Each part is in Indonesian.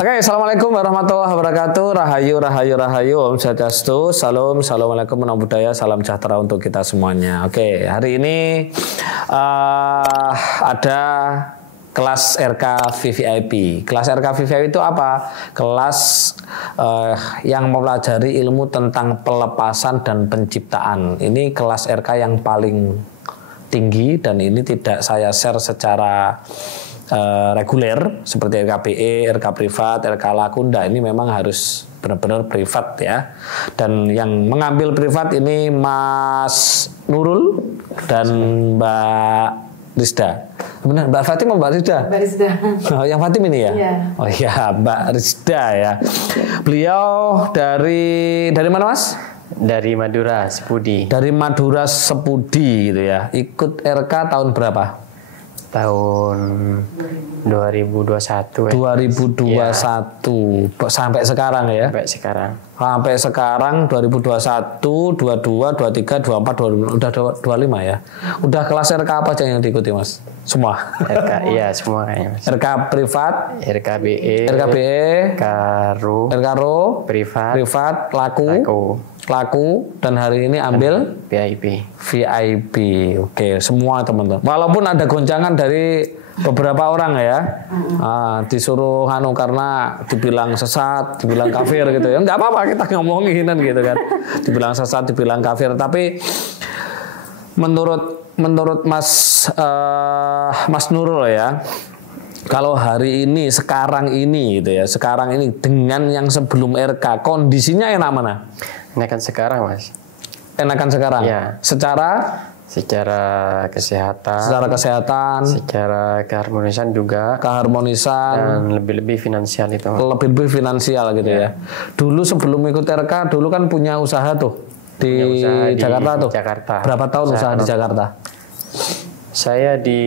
Oke, assalamualaikum warahmatullahi wabarakatuh. Rahayu, rahayu, rahayu. Om Swastiastu. Salam, assalamualaikum, nama budaya, salam sejahtera untuk kita semuanya. Oke, hari ini ada kelas RK VVIP. Kelas RK VVIP itu apa? Kelas yang mempelajari ilmu tentang pelepasan dan penciptaan. Ini kelas RK yang paling tinggi dan ini tidak saya share secara reguler seperti RKBE, RK privat, RK Lakunda. Ini memang harus benar-benar privat ya. Dan yang mengambil privat ini Mas Nurul dan Mbak Rizda. Benar, Mbak Fatim atau Mbak Rizda? Mbak Rizda. Oh, yang Fatim ini ya? Iya. Oh iya, Mbak Rizda ya. Beliau dari mana Mas? Dari Madura, Sepudi. Dari Madura, Sepudi gitu ya. Ikut RK tahun berapa? Tahun 2021 2021 ya. Sampai sekarang ya? Sampai sekarang. Sampai sekarang 2021, 22, 23, 24, udah 25 ya. Udah kelas RK apa aja yang diikuti Mas? Semua? RK, iya semua kayaknya Mas. RK privat, RKBE, RKRO, privat, laku, dan hari ini ambil VIP. Oke, semua teman-teman. Walaupun ada goncangan dari beberapa orang ya, disuruh karena dibilang sesat, dibilang kafir gitu ya. Nggak apa-apa kita ngomongin gitu kan. Dibilang sesat, dibilang kafir. Tapi menurut Mas Nurul ya, kalau hari ini, sekarang ini gitu ya, sekarang ini dengan yang sebelum RK, kondisinya enak mana? Enakan sekarang Mas. Enakan sekarang? Ya. Secara kesehatan, secara keharmonisan juga, dan lebih-lebih finansial itu. Lebih finansial gitu ya. Dulu sebelum ikut RK, dulu kan punya usaha tuh di Jakarta tuh. Berapa tahun usaha di Jakarta? Saya di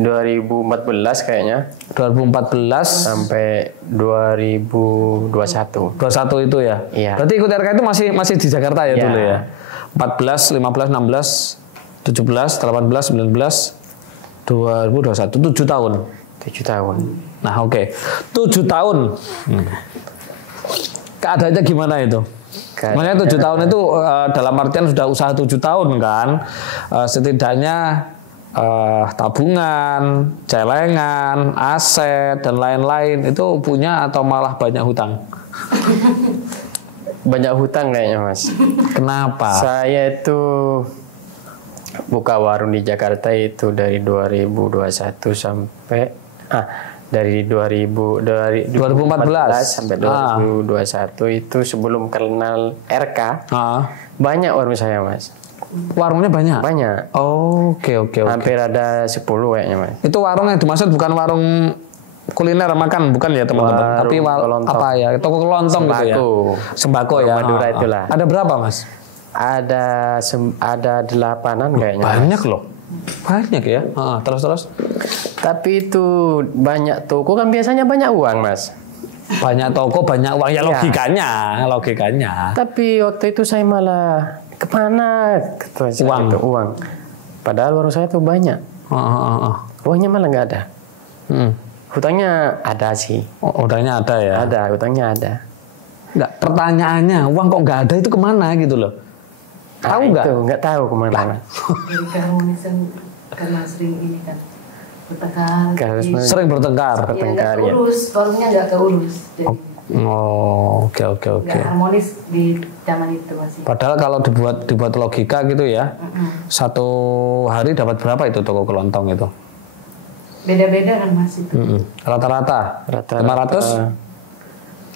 2014 kayaknya. 2014 sampai 2021. 21 itu ya? Iya. Berarti ikut RK itu masih di Jakarta ya, dulu ya? 14, 15, 16, 17, 18, 19, 2021, 7 tahun. 7 tahun. Nah oke, 7 tahun. Keadaannya gimana itu? Makanya 7 tahun itu dalam artian sudah usaha 7 tahun kan, setidaknya tabungan, celengan, aset dan lain-lain itu punya atau malah banyak hutang? Banyak hutang kayaknya Mas. Kenapa? Saya itu buka warung di Jakarta itu dari 2021 sampai dari 2014 sampai 2021 itu sebelum kenal RK. Banyak warung saya Mas. Warungnya banyak? Banyak. Oke. Hampir ada 10 kayaknya Mas. Itu warung yang dimaksud bukan warung kuliner makan, bukan ya teman-teman? Tapi apa ya? Toko kelontong gitu ya? Sembako ya? Madura itulah. Ada berapa Mas? Ada 8-an kayaknya. Banyak loh. Banyak ya? Terus? Tapi itu banyak toko kan biasanya banyak uang Mas. Banyak toko, banyak uang. Ya logikanya. Tapi waktu itu saya malah kemana? Uang. Padahal warung saya tuh banyak. Uangnya malah nggak ada. Hutangnya ada sih. Hutangnya ada ya? Ada, hutangnya ada. Nggak, pertanyaannya uang kok nggak ada itu kemana gitu loh? Tahu nggak? Nggak tahu kemana. Dari keharmonisan karena sering ini kan bertengkar. Sering bertengkar. Ya, nggak keurus, warungnya nggak keurus. Oke. Nggak harmonis di zaman itu masih. Padahal kalau dibuat logika gitu ya, satu hari dapat berapa itu toko kelontong itu? Beda-beda kan Mas itu. Rata-rata 500?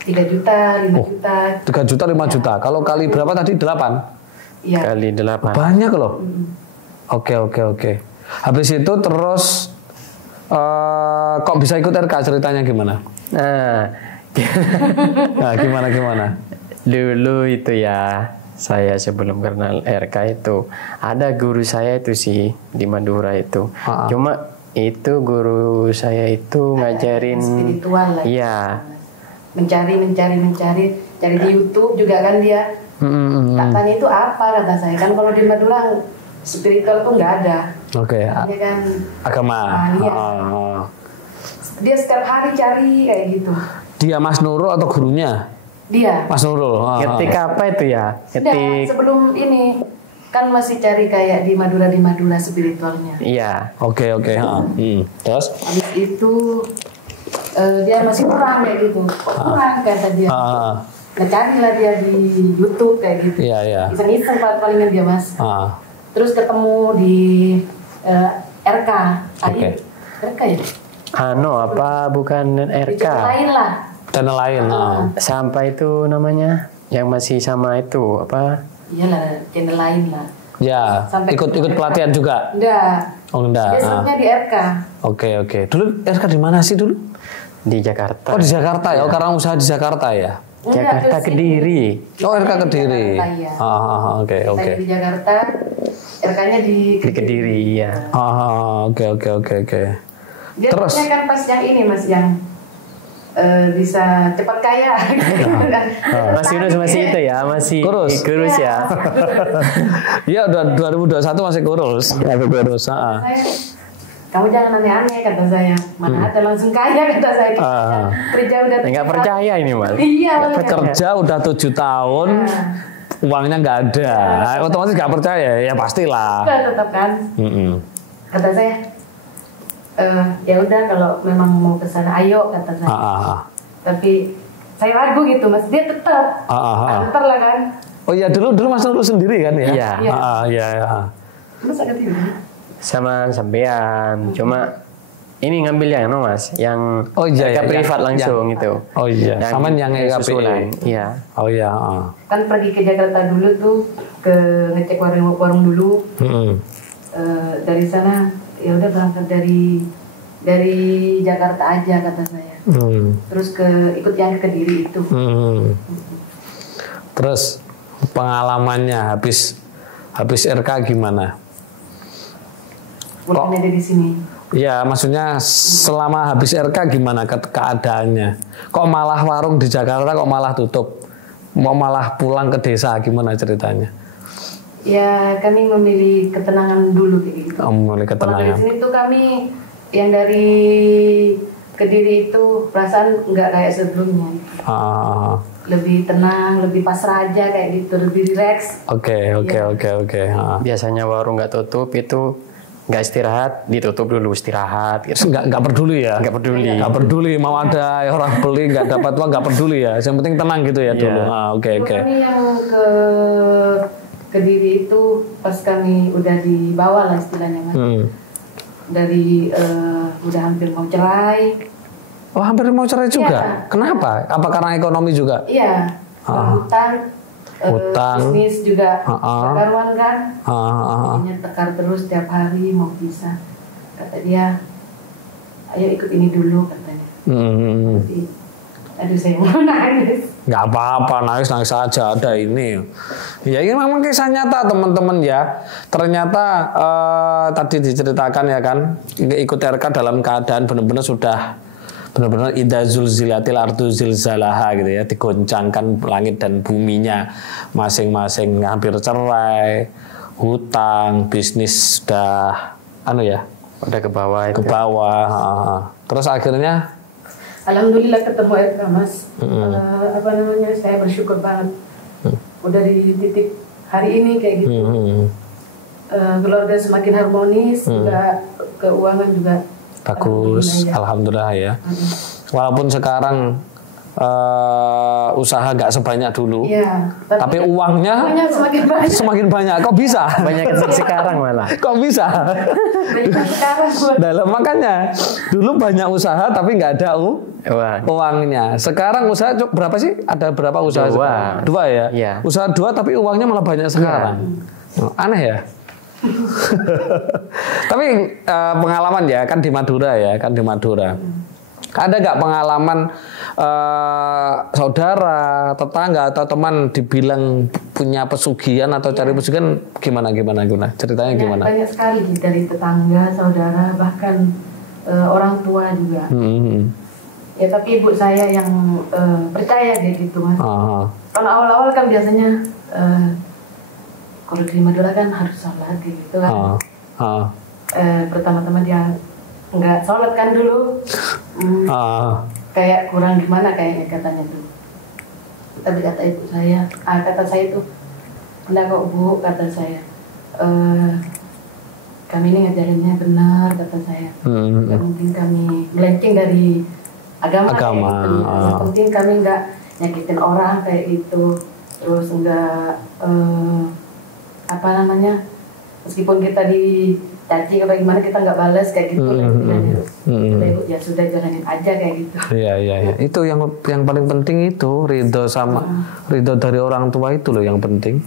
3 juta, 5 juta. 3 juta, 5 juta. Kalau kali berapa tadi? 8? Iya. Kali 8. Banyak loh. Oke. Habis itu terus kok bisa ikut RK, ceritanya gimana? Nah, gimana? Dulu itu ya, saya sebelum kenal RK itu ada guru saya itu sih di Madura itu. Cuma itu guru saya itu ngajarin spiritual lah. Iya. Mencari cari di YouTube juga kan dia. Tak tanya itu apa kata saya kan kalau di Madura spiritual tuh nggak ada. Oke. Dia kan agama. Dia setiap hari cari kayak gitu. Dia Mas Nurul atau gurunya? Dia. Mas Nurul. Ketik apa itu ya? Sudah, Ketik. sebelum ini kan masih cari kayak di Madura spiritualnya. Iya. Oke. Terus? Habis itu dia masih kurang kayak gitu. Kok kurang kata dia. Nah carilah dia di YouTube kayak gitu. Iya. Iseng-iseng palingan dia Mas. Terus ketemu di RK. Oke. RK ya? Apa bukan RK? Channel lain lah. Channel lain. Sampai itu namanya yang masih sama itu apa? Iyalah, channel lain lah. Ya, Sampai ikut pelatihan juga. Enggak. Oh, enggak. Dia sebutnya di RK. Oke. Dulu RK di mana sih dulu? Di Jakarta. Oh, di Jakarta ya. Oh, karena usaha di Jakarta ya. Jakarta Kediri. Oh, RK Kediri. Jakarta, ya. Oke. Di Jakarta, RK-nya di Kediri, iya. Oke. Dia Terus kan pas yang ini Mas yang bisa cepat kaya. Mas Yunus masih itu ya, masih kurus ya. Iya, udah 2021 masih kurus. Kamu jangan aneh-aneh kata saya. Mana ada langsung kaya kata saya. Kerja udah. Nggak percaya ini Mas. Iya. Kerja udah 7 tahun. Uangnya nggak ada, otomatis nggak percaya, ya pastilah. Tetap kan. Kata saya, ya udah kalau memang mau ke sana ayo kata saya. Tapi saya ragu gitu Mas, dia tetap. Ntar lah kan. Oh iya, dulu Mas Nurul sendiri kan ya? Iya. Mas ada TV? Sama sampean, cuma ini ngambil yang Mas, yang privat langsung itu. Oh iya, sama yang susulan. Iya. Oh iya. Kan pergi ke Jakarta dulu tuh, ke ngecek warung dulu. Dari sana ya udah berangkat dari Jakarta aja kata saya. Terus ikut yang ke Kediri itu. Terus pengalamannya habis RK gimana? Bukan ada di sini. Ya, maksudnya selama habis RK gimana keadaannya? Kok malah warung di Jakarta kok malah tutup? Mau malah pulang ke desa, gimana ceritanya? Ya, kami memilih ketenangan dulu kayak gitu. Memilih ketenangan. Kalau dari sini tuh kami yang dari Kediri itu perasaan nggak kayak sebelumnya. Lebih tenang, lebih pasrah aja kayak gitu, lebih rileks. Oke. Biasanya warung nggak tutup itu nggak istirahat, ditutup dulu istirahat. Gitu. Nggak peduli ya? Nggak peduli mau ada orang beli nggak dapat uang nggak peduli ya. Yang penting tenang gitu ya dulu. Oke. Kami yang ke Kediri itu pas kami udah dibawa lah istilahnya Mas. Dari udah hampir mau cerai. Oh, hampir mau cerai juga? Kenapa? Apa karena ekonomi juga? Iya. Utang, bisnis juga tekaruan kan, tekar terus tiap hari mau bisa. Kata dia, ayo ikut ini dulu katanya. Jadi, aduh saya mau nangis. Nggak apa-apa, nangis aja, ada ini. Ya ini memang kisah nyata teman-teman ya. Ternyata tadi diceritakan ya kan, ikut RK dalam keadaan benar-benar sudah benar-benar idza zulzilatil ardu zilzalaha gitu ya, digoncangkan langit dan buminya masing-masing, hampir cerai, hutang, bisnis sudah udah ke bawah ke bawah. Terus akhirnya alhamdulillah ketemu RK Mas. Saya bersyukur banget udah di titik hari ini kayak gitu. Keluarga semakin harmonis, juga keuangan juga bagus, alhamdulillah ya. Walaupun sekarang usaha nggak sebanyak dulu, tapi uangnya semakin banyak. Kok bisa? Banyak sekarang malah. Kok bisa? Dalam makanya dulu banyak usaha tapi nggak ada uangnya. Sekarang usaha berapa sih? Ada berapa usaha? Dua ya. Iya. Usaha 2 tapi uangnya malah banyak sekarang. Aneh ya. Tapi pengalaman ya kan di Madura ya, ada nggak pengalaman saudara, tetangga atau teman dibilang punya pesugihan atau cari pesugihan gimana ceritanya gimana? Banyak sekali dari tetangga, saudara, bahkan orang tua juga. Ya tapi ibu saya yang percaya gitu Mas. Kalau awal-awal kan biasanya kalau di Madura kan harus sholat gitu kan. Pertama-tama dia nggak sholat kan dulu. kayak kurang gimana kayaknya katanya tuh. Tapi kata ibu saya, kata saya tuh, enggak kok Bu, kata saya. Kami ini ngajarinnya benar, kata saya. Gak mungkin kami melenceng dari agama. Kayak gitu. Yang penting kami nggak nyakitin orang kayak gitu. Terus enggak apa namanya, meskipun kita dicaci apa gimana kita nggak balas kayak gitu. Ibu ya sudah jalanin aja kayak gitu. Iya. Itu yang paling penting itu ridho sama ridho dari orang tua itu loh yang penting.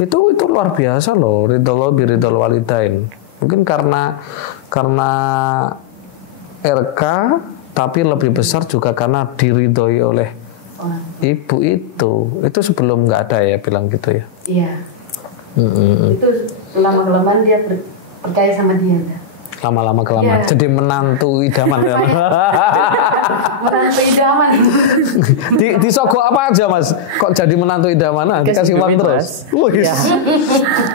Itu luar biasa loh, ridho lo biridho walidain. Mungkin karena RK, tapi lebih besar juga karena diridhoi oleh ibu itu sebelum nggak ada ya bilang gitu ya. Iya. Itu lama-kelamaan dia percaya sama dia. Lama-lama kelamaan jadi menantu idaman ya. Menantu idaman. Disogok apa aja Mas? Kok jadi menantu idaman? Dikasih uang terus.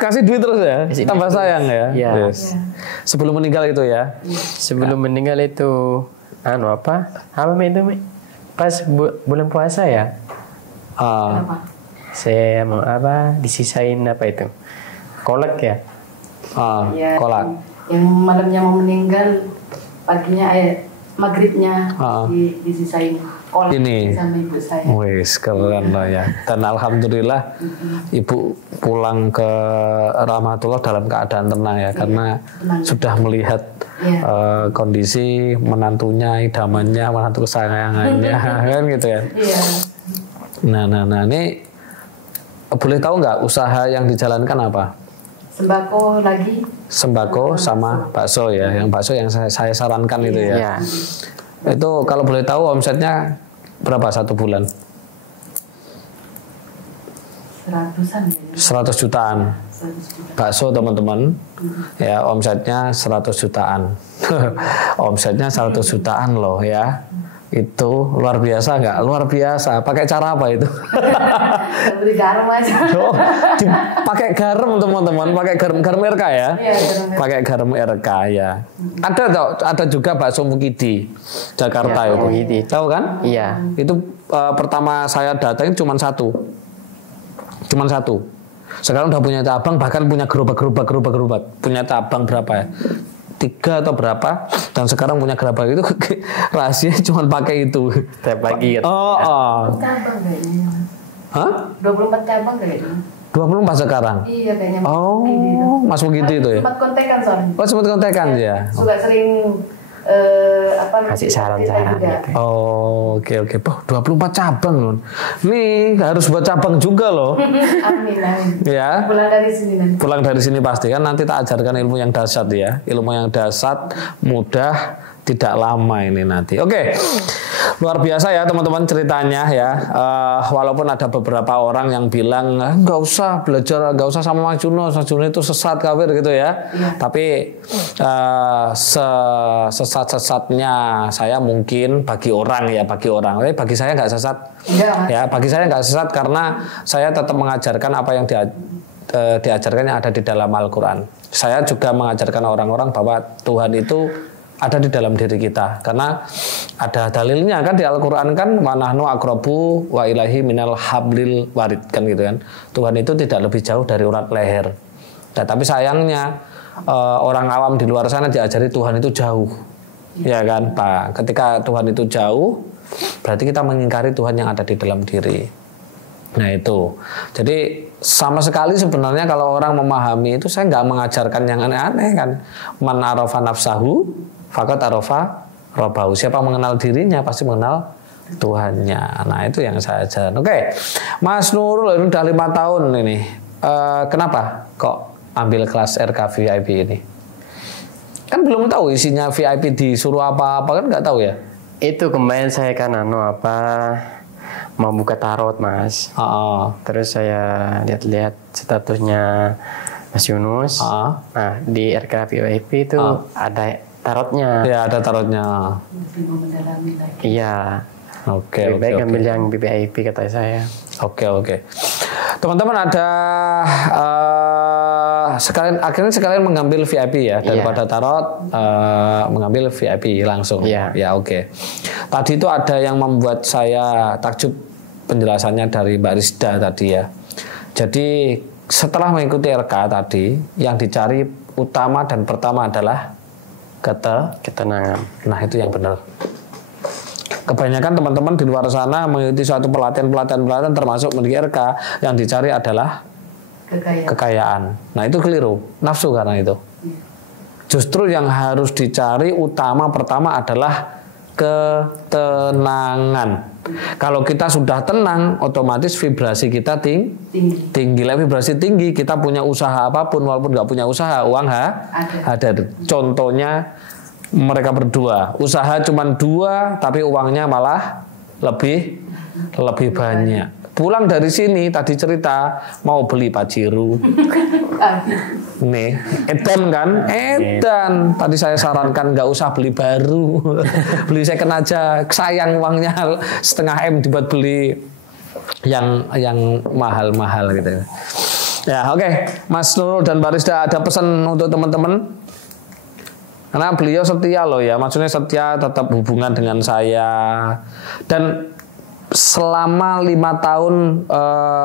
Kasih duit terus ya. Tambah sayang ya. Yes. Sebelum meninggal itu ya. Sebelum meninggal itu apa itu pas bulan puasa ya. Saya mau disisain apa itu? Kolak ya. Kolak. Yang malamnya mau meninggal, paginya maghribnya disisain kolak sama ibu saya. Wis keren lah ya. Dan alhamdulillah ibu pulang ke rahmatullah dalam keadaan tenang ya, karena sudah melihat kondisi menantunya, idamannya, menantu kesayangannya kan gitu ya. Nah ini boleh tahu nggak usaha yang dijalankan apa? Sembako sama bakso ya, yang bakso yang saya sarankan itu ya. Itu kalau boleh tahu omsetnya berapa satu bulan? 100 jutaan. Bakso teman-teman, ya omsetnya 100 jutaan. Omsetnya 100 jutaan loh ya. Itu luar biasa nggak? Luar biasa. Pakai cara apa itu? Beli garam aja. Pakai garam teman-teman. Pakai garam RK ya? Pakai garam RK ya. Ada juga bakso Mukidi Jakarta itu. Tahu kan? Iya. Itu pertama saya datangin cuma satu. Sekarang udah punya cabang, bahkan punya gerobak. Punya cabang berapa ya? 3 atau berapa, dan sekarang punya gerabak itu rahasianya cuma pakai itu. Setiap pagi gitu. Cabang kayaknya. 24 cabang kayaknya. 24 sekarang? Iya kayaknya. Mas begitu itu ya? Sempat kontekan soalnya. Sempat kontekan ya? Suka sering kasih saran-saran gitu. Oke. 24 cabang loh. Nih harus buat cabang juga loh. Amin. Ya. Pulang dari sini pasti kan nanti tak ajarkan ilmu yang dahsyat ya. Ilmu yang dahsyat, mudah, tidak lama ini nanti. Oke. Luar biasa ya teman-teman ceritanya ya. Walaupun ada beberapa orang yang bilang nggak usah belajar, nggak usah sama Mas Juno itu sesat kafir gitu ya. Tapi sesat-sesatnya saya mungkin bagi orang. Tapi bagi saya nggak sesat. Ya, bagi saya nggak sesat karena saya tetap mengajarkan apa yang diajarkan yang ada di dalam Al-Quran. Saya juga mengajarkan orang-orang bahwa Tuhan itu ada di dalam diri kita, karena ada dalilnya kan di Al-Quran kan, wa nahnu aqrabu wa ilahi minal hablil warid kan gitu kan. Tuhan itu tidak lebih jauh dari urat leher. Nah, tapi sayangnya orang awam di luar sana diajari Tuhan itu jauh, ya kan Pak. Ketika Tuhan itu jauh, berarti kita mengingkari Tuhan yang ada di dalam diri. Nah itu, jadi sama sekali sebenarnya kalau orang memahami itu, saya nggak mengajarkan yang aneh-aneh kan. Man arafa nafsahu faqad arafa rabbahu. Siapa mengenal dirinya pasti mengenal Tuhannya. Nah itu yang saya ajarkan. Oke, Mas Nurul ini udah 5 tahun ini. Kenapa kok ambil kelas RK VIP ini? Kan belum tahu isinya VIP disuruh apa-apa kan nggak tahu ya? Itu kemarin saya kan mau buka tarot Mas. Terus saya lihat-lihat statusnya Mas Yunus. Nah di RK VIP itu ada tarotnya. Ya ada tarotnya. Iya. Oke. Lebih baik ambil yang VIP kata saya. Oke. Teman-teman ada akhirnya sekalian mengambil VIP ya, daripada tarot mengambil VIP langsung. Ya oke. Tadi itu ada yang membuat saya takjub penjelasannya dari Mbak Rizda tadi ya. Jadi setelah mengikuti RK tadi, yang dicari utama dan pertama adalah ketenangan. Nah itu yang benar. Kebanyakan teman-teman di luar sana mengikuti suatu pelatihan termasuk menjadi RK, yang dicari adalah kekayaan. Nah itu keliru, nafsu karena itu. Justru yang harus dicari utama pertama adalah ketenangan. Kalau kita sudah tenang, otomatis vibrasi kita tinggi. Vibrasi tinggi, kita punya usaha apapun, walaupun nggak punya usaha, uang ada. Contohnya mereka berdua, usaha cuma 2, tapi uangnya malah lebih banyak. Pulang dari sini tadi cerita mau beli Pajero. Nih, edan kan? Edan. Tadi saya sarankan nggak usah beli baru, beli second aja. Sayang uangnya 0,5 M dibuat beli yang mahal-mahal gitu. Ya oke. Mas Nurul dan Mbak Rizda, ada pesan untuk teman-teman? Karena beliau setia loh ya, maksudnya setia tetap hubungan dengan saya. Dan selama 5 tahun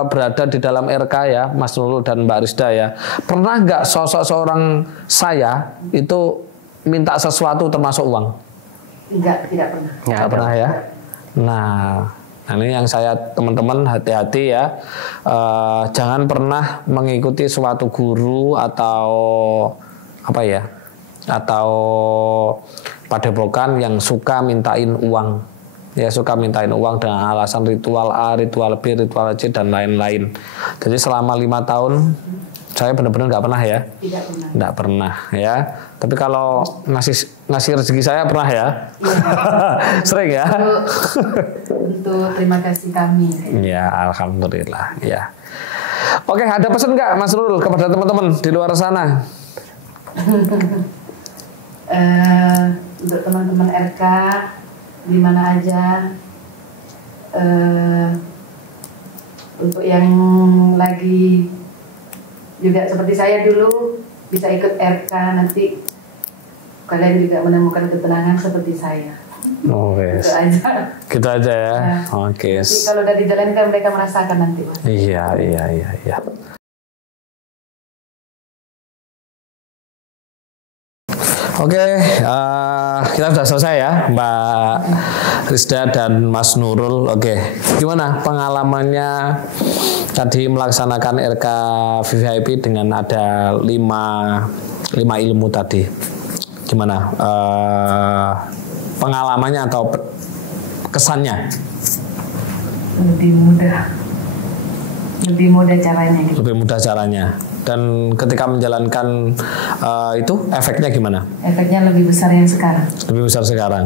berada di dalam RK ya, Mas Nurul dan Mbak Rizda ya, pernah nggak sosok seorang saya itu minta sesuatu termasuk uang? Tidak pernah. Nggak pernah ya. Nah ini yang saya teman-teman hati-hati ya, jangan pernah mengikuti suatu guru atau apa ya, atau padepokan yang suka mintain uang. Ya suka mintain uang dengan alasan ritual A, ritual B, ritual C dan lain-lain. Jadi selama 5 tahun saya benar-benar nggak pernah ya. Nggak pernah ya. Tapi kalau ngasih rezeki saya pernah ya. Sering ya. Untuk terima kasih kami. Ya alhamdulillah ya. Oke, ada pesan nggak Mas Nurul kepada teman-teman di luar sana? Untuk teman-teman RK di mana aja, untuk yang lagi juga seperti saya dulu bisa ikut RK, nanti kalian juga menemukan ketenangan seperti saya. Oke. Gitu aja ya. Oke. Jadi kalau udah dijalankan mereka merasakan nanti, Mas. Iya. Oke, kita sudah selesai ya, Mbak Rizda dan Mas Nurul. Oke, gimana pengalamannya tadi melaksanakan RK VVIP dengan ada 5 ilmu tadi? Gimana pengalamannya atau kesannya? Lebih mudah caranya. Gitu. Lebih mudah caranya. Dan ketika menjalankan itu efeknya gimana? Efeknya lebih besar yang sekarang. Lebih besar sekarang.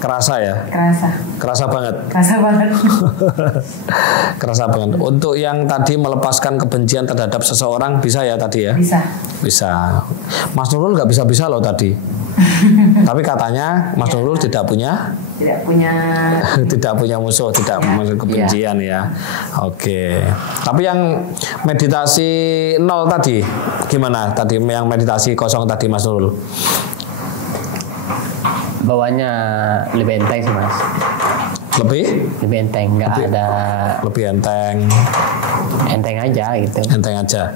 Kerasa ya? Kerasa banget. Kerasa banget. Untuk yang tadi melepaskan kebencian terhadap seseorang bisa ya tadi ya? Bisa. Mas Nurul nggak bisa loh tadi. Tapi katanya Mas Nurul tidak punya musuh, tidak punya kebencian ya. Oke. Tapi yang meditasi 0 tadi gimana? Tadi yang meditasi kosong tadi Mas Nurul? Bawahnya lebih enteng sih Mas. Lebih enteng, nggak ada. Lebih enteng. Enteng aja gitu. Enteng aja.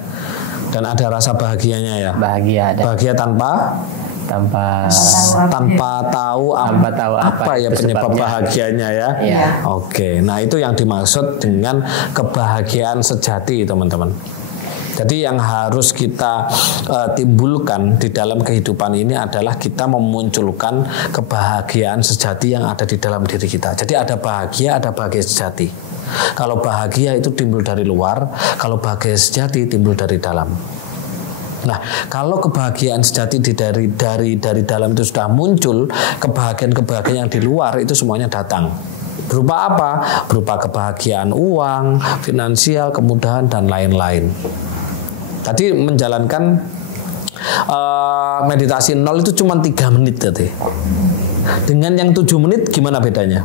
Dan ada rasa bahagianya ya. Bahagia tanpa tahu apa ya penyebab bahagianya ya. Oke. Nah itu yang dimaksud dengan kebahagiaan sejati teman-teman. Jadi yang harus kita timbulkan di dalam kehidupan ini adalah kita memunculkan kebahagiaan sejati yang ada di dalam diri kita. Jadi ada bahagia sejati. Kalau bahagia itu timbul dari luar, kalau bahagia sejati timbul dari dalam. Nah, kalau kebahagiaan sejati dari dalam itu sudah muncul, kebahagiaan yang di luar itu semuanya datang. Berupa apa? Berupa kebahagiaan uang, finansial, kemudahan dan lain-lain. Tadi menjalankan meditasi 0 itu cuma 3 menit tadi. Dengan yang 7 menit gimana bedanya?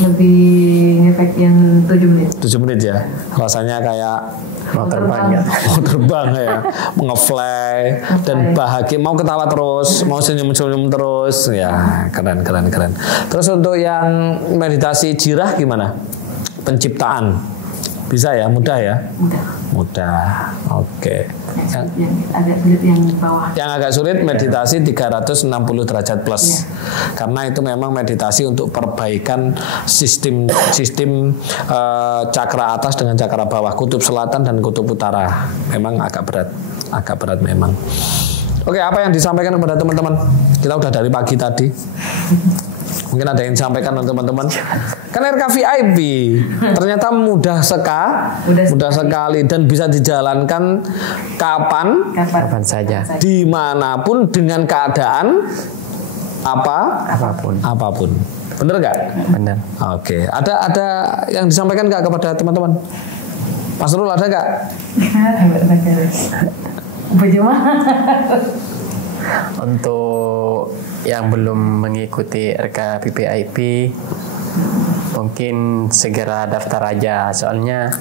Lebih ngefek yang 7 menit. 7 menit ya. Rasanya kayak mau terbang ya. Mau terbang ya. Ngefly dan bahagia, mau ketawa terus, mau senyum-senyum terus. Ya, keren. Terus untuk yang meditasi jirah gimana? Penciptaan. Bisa ya, mudah ya? Mudah. Oke. Yang agak sulit yang bawah. Yang agak sulit meditasi 360 derajat plus. Ya. Karena itu memang meditasi untuk perbaikan sistem cakra atas dengan cakra bawah, kutub selatan dan kutub utara. Memang agak berat memang. Oke, apa yang disampaikan kepada teman-teman? Kita udah dari pagi tadi. Mungkin ada yang disampaikan untuk teman-teman. Kan RKVIP ternyata mudah sekali dan bisa dijalankan kapan saja, dimanapun, dengan keadaan apapun. Bener nggak? Benar. Oke. Ada yang disampaikan nggak kepada teman-teman? Mas Nurul ada nggak? Untuk yang belum mengikuti RKVVIP mungkin segera daftar aja, soalnya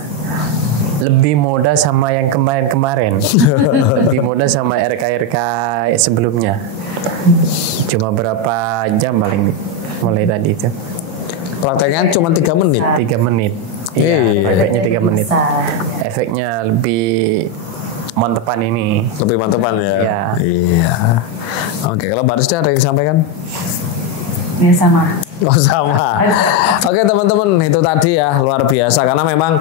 lebih mudah sama yang kemarin. Lebih mudah sama RK sebelumnya. Cuma berapa jam paling mulai tadi itu. Prakteknya cuma 3 menit. 3 menit. Iya, prakteknya 3 menit. Efeknya lebih mantepan ini. Lebih mantepan ya. Iya. Oke, kalau Mbak Rizda ada yang disampaikan? Ya sama. Oh sama. Oke teman-teman, itu tadi ya, luar biasa karena memang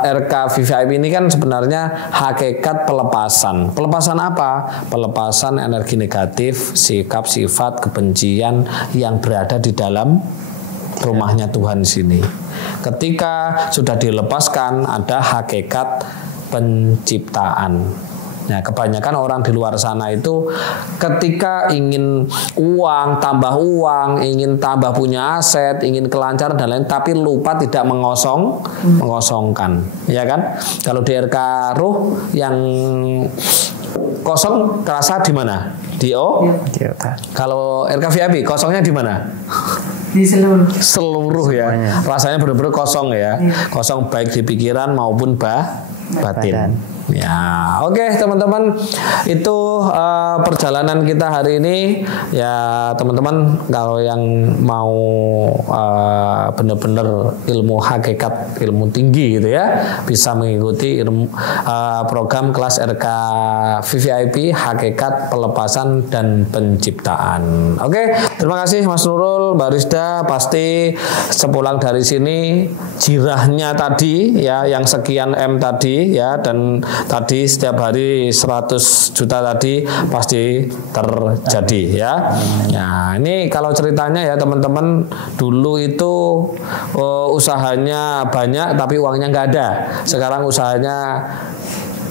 RKVVIP ini kan sebenarnya hakikat pelepasan. Pelepasan apa? Pelepasan energi negatif, sikap, sifat, kebencian yang berada di dalam rumahnya Tuhan sini. Ketika sudah dilepaskan, ada hakikat penciptaan. Nah, kebanyakan orang di luar sana itu ketika ingin uang, ingin tambah punya aset, ingin kelancaran dan lain, tapi lupa tidak mengosongkan, ya kan? Kalau di RK Ruh yang kosong terasa di mana? Di otak. Kalau RK VIP kosongnya di mana? Di seluruh ya. Semuanya. Rasanya benar-benar kosong ya. Kosong baik di pikiran maupun batin. Ya, oke teman-teman, itu perjalanan kita hari ini. Ya teman-teman, kalau yang mau benar-benar ilmu hakikat, ilmu tinggi gitu ya, bisa mengikuti program kelas RK VVIP Hakikat Pelepasan dan Penciptaan. Oke, terima kasih Mas Nurul, Mbak Rizda. Pasti sepulang dari sini jirahnya tadi ya, yang sekian M tadi ya, dan tadi setiap hari 100 juta tadi pasti terjadi ya. Nah, ini kalau ceritanya ya teman-teman, dulu itu usahanya banyak tapi uangnya nggak ada. Sekarang usahanya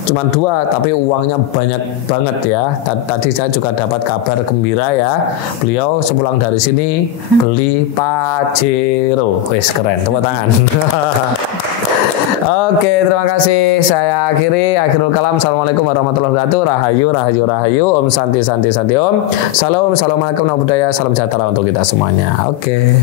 cuma 2 tapi uangnya banyak banget ya. Tadi saya juga dapat kabar gembira ya. Beliau sepulang dari sini beli Pajero. Wes keren, tepuk tangan. Oke, terima kasih. Saya akhirul kalam. Assalamualaikum warahmatullahi wabarakatuh. Rahayu. Om Santi Om. Salam, assalamualaikum warahmatullahi wabarakatuh. Salam sejahtera untuk kita semuanya. Oke.